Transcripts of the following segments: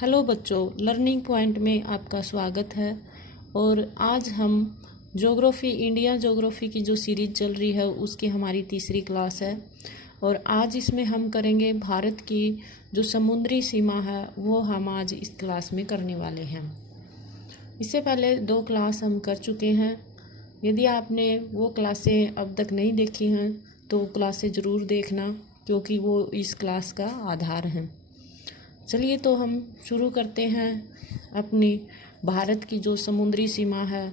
Hello बच्चों, learning point में आपका स्वागत है। और आज हम इंडिया ज्योग्राफी की जो सीरीज चल रही है उसकी हमारी तीसरी क्लास है। और आज इसमें हम करेंगे भारत की जो समुद्री सीमा है वो हम आज इस क्लास में करने वाले हैं। इससे पहले 2 क्लास हम कर चुके हैं। यदि आपने वो क्लासें अब तक नहीं देखी हैं तो क्लासें ज़रूर देखना, क्योंकि वो इस क्लास का आधार हैं। चलिए तो हम शुरू करते हैं। अपनी भारत की जो समुद्री सीमा है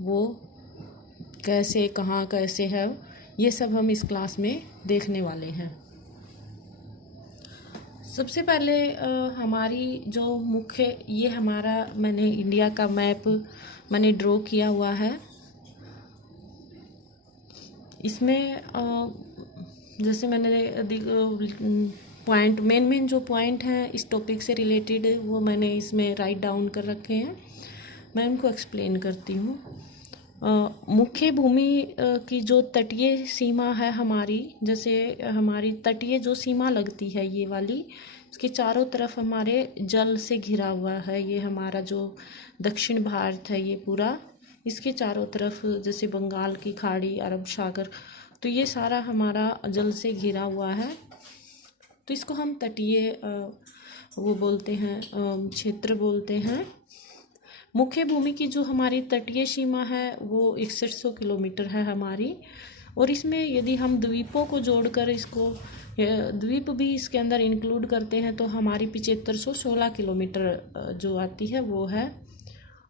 वो कैसे, कहाँ, कैसे है, ये सब हम इस क्लास में देखने वाले हैं। सबसे पहले हमारी जो मुख्य ये हमारा मैंने इंडिया का मैप मैंने ड्रॉ किया हुआ है। इसमें जैसे मैंने पॉइंट मेन जो पॉइंट हैं इस टॉपिक से रिलेटेड वो मैंने इसमें राइट डाउन कर रखे हैं। मैं उनको एक्सप्लेन करती हूँ। मुख्य भूमि की जो तटीय सीमा है हमारी, जैसे हमारी तटीय जो सीमा लगती है ये वाली, इसके चारों तरफ हमारे जल से घिरा हुआ है। ये हमारा जो दक्षिण भारत है ये पूरा, इसके चारों तरफ जैसे बंगाल की खाड़ी, अरब सागर, तो ये सारा हमारा जल से घिरा हुआ है। तो इसको हम तटीय वो बोलते हैं, क्षेत्र बोलते हैं। मुख्य भूमि की जो हमारी तटीय सीमा है वो 6100 किलोमीटर है हमारी। और इसमें यदि हम द्वीपों को जोड़कर इसको द्वीप भी इसके अंदर इंक्लूड करते हैं तो हमारी 7516 किलोमीटर जो आती है वो है।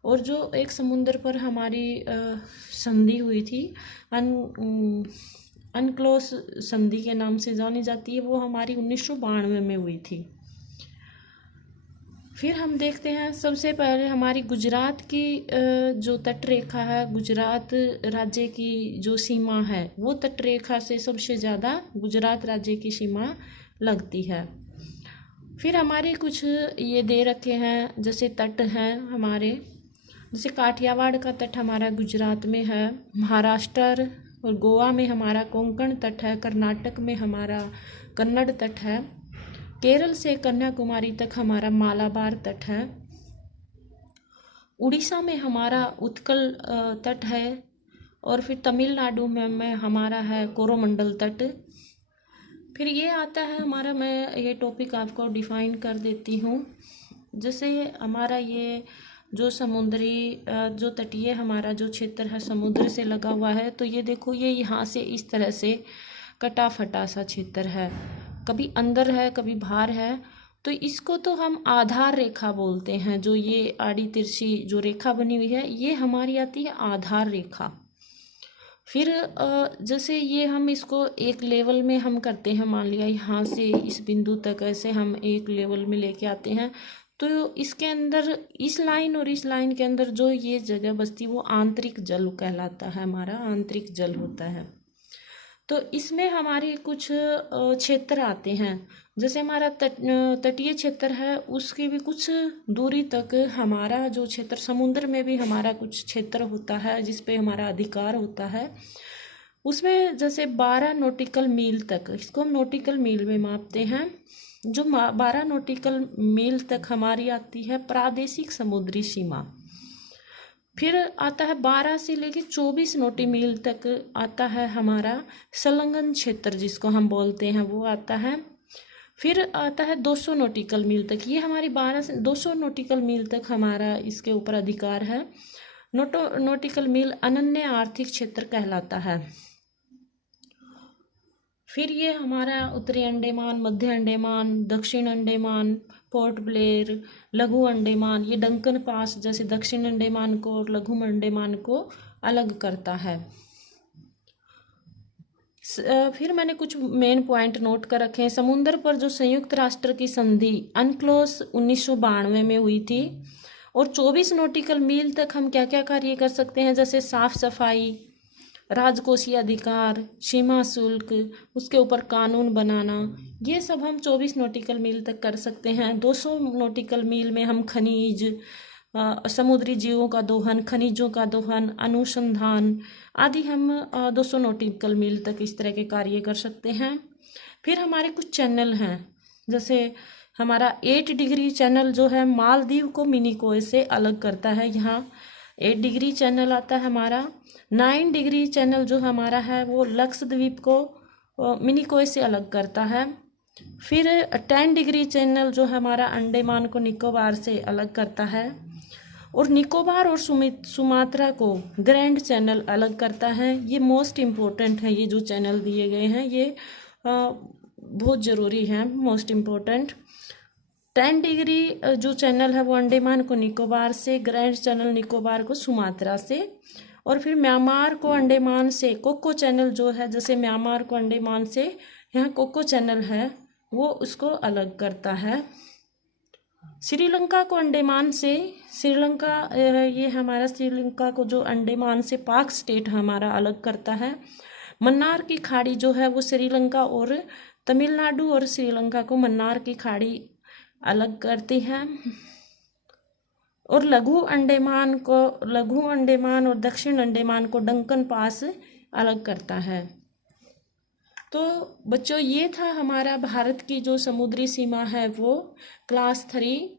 और जो एक समुद्र पर हमारी संधि हुई थी, अनक्लोज संधि के नाम से जानी जाती है, वो हमारी 1992 में हुई थी। फिर हम देखते हैं सबसे पहले हमारी गुजरात की जो तटरेखा है, गुजरात राज्य की जो सीमा है वो तटरेखा से सबसे ज़्यादा गुजरात राज्य की सीमा लगती है। फिर हमारे कुछ ये दे रखे हैं, जैसे तट हैं हमारे, जैसे काठियावाड़ का तट हमारा गुजरात में है, महाराष्ट्र और गोवा में हमारा कोंकण तट है, कर्नाटक में हमारा कन्नड़ तट है, केरल से कन्याकुमारी तक हमारा मालाबार तट है, उड़ीसा में हमारा उत्कल तट है, और फिर तमिलनाडु में हमारा है कोरोमंडल तट। फिर ये आता है हमारा, मैं ये टॉपिक आपको डिफाइन कर देती हूँ। जैसे हमारा ये जो समुद्री जो तटीय हमारा जो क्षेत्र है समुद्र से लगा हुआ है, तो ये देखो ये यहाँ से इस तरह से कटा फटा सा क्षेत्र है, कभी अंदर है कभी बाहर है। तो इसको तो हम आधार रेखा बोलते हैं। जो ये आड़ी तिरछी जो रेखा बनी हुई है ये हमारी आती है आधार रेखा। फिर जैसे ये हम इसको एक लेवल में हम करते हैं, मान लिया यहाँ से इस बिंदु तक ऐसे हम एक लेवल में लेके आते हैं, तो इसके अंदर इस लाइन और इस लाइन के अंदर जो ये जगह बसती वो आंतरिक जल कहलाता है, हमारा आंतरिक जल होता है। तो इसमें हमारे कुछ क्षेत्र आते हैं, जैसे हमारा तटीय क्षेत्र है उसकी भी कुछ दूरी तक हमारा जो क्षेत्र, समुद्र में भी हमारा कुछ क्षेत्र होता है जिस पे हमारा अधिकार होता है। उसमें जैसे 12 नॉटिकल मील तक, इसको हम नॉटिकल मील में मापते हैं। जो 12 नॉटिकल मील तक हमारी आती है प्रादेशिक समुद्री सीमा। फिर आता है 12 से लेकर 24 नॉटी मील तक आता है हमारा संलग्न क्षेत्र जिसको हम बोलते हैं, वो आता है। फिर आता है 200 नॉटिकल मील तक, ये हमारी 12 से 200 नॉटिकल मील तक हमारा इसके ऊपर अधिकार है। नॉटिकल मील अनन्य आर्थिक क्षेत्र कहलाता है। फिर ये हमारा उत्तरी अंडमान, मध्य अंडमान, दक्षिण अंडमान, पोर्ट ब्लेयर, लघु अंडमान, ये डंकन पास जैसे दक्षिण अंडमान को और लघु अंडमान को अलग करता है। फिर मैंने कुछ मेन पॉइंट नोट कर रखे हैं। समुद्र पर जो संयुक्त राष्ट्र की संधि अनक्लोज 1992 में हुई थी, और 24 नॉटिकल मील तक हम क्या क्या कार्य कर सकते हैं, जैसे साफ सफाई, राजकोषीय अधिकार, सीमा शुल्क, उसके ऊपर कानून बनाना, ये सब हम 24 नॉटिकल मील तक कर सकते हैं। 200 नॉटिकल मील में हम खनिज, समुद्री जीवों का दोहन, खनिजों का दोहन, अनुसंधान आदि हम 200 नॉटिकल मील तक इस तरह के कार्य कर सकते हैं। फिर हमारे कुछ चैनल हैं, जैसे हमारा 8 डिग्री चैनल जो है मालदीव को मिनिकोय से अलग करता है। यहाँ 8 डिग्री चैनल आता है हमारा। 9 डिग्री चैनल जो हमारा है वो लक्षद्वीप को मिनिकोय से अलग करता है। फिर 10 डिग्री चैनल जो हमारा अंडमान को निकोबार से अलग करता है। और निकोबार और सुमात्रा को ग्रैंड चैनल अलग करता है। ये मोस्ट इम्पोर्टेंट है, ये जो चैनल दिए गए हैं ये बहुत ज़रूरी है, मोस्ट इम्पोर्टेंट। 10 डिग्री जो चैनल है वो अंडमान को निकोबार से, ग्रैंड चैनल निकोबार को सुमात्रा से, और फिर म्यांमार को अंडमान से कोको चैनल जो है, जैसे म्यांमार को अंडमान से यहाँ कोको चैनल है वो उसको अलग करता है। श्रीलंका को अंडमान से, श्रीलंका ये हमारा श्रीलंका को जो अंडमान से पाक स्टेट हमारा अलग करता है। मन्नार की खाड़ी जो है वो श्रीलंका और तमिलनाडु और श्रीलंका को मन्नार की खाड़ी अलग करती है। और लघु अंडमान और दक्षिण अंडमान को डंकन पास अलग करता है। तो बच्चों ये था हमारा भारत की जो समुद्री सीमा है वो क्लास 3।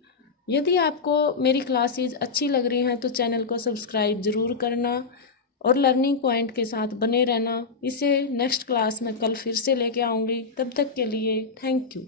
यदि आपको मेरी क्लासेस अच्छी लग रही हैं तो चैनल को सब्सक्राइब ज़रूर करना और लर्निंग पॉइंट के साथ बने रहना। इसे नेक्स्ट क्लास में कल फिर से लेके आऊँगी। तब तक के लिए थैंक यू।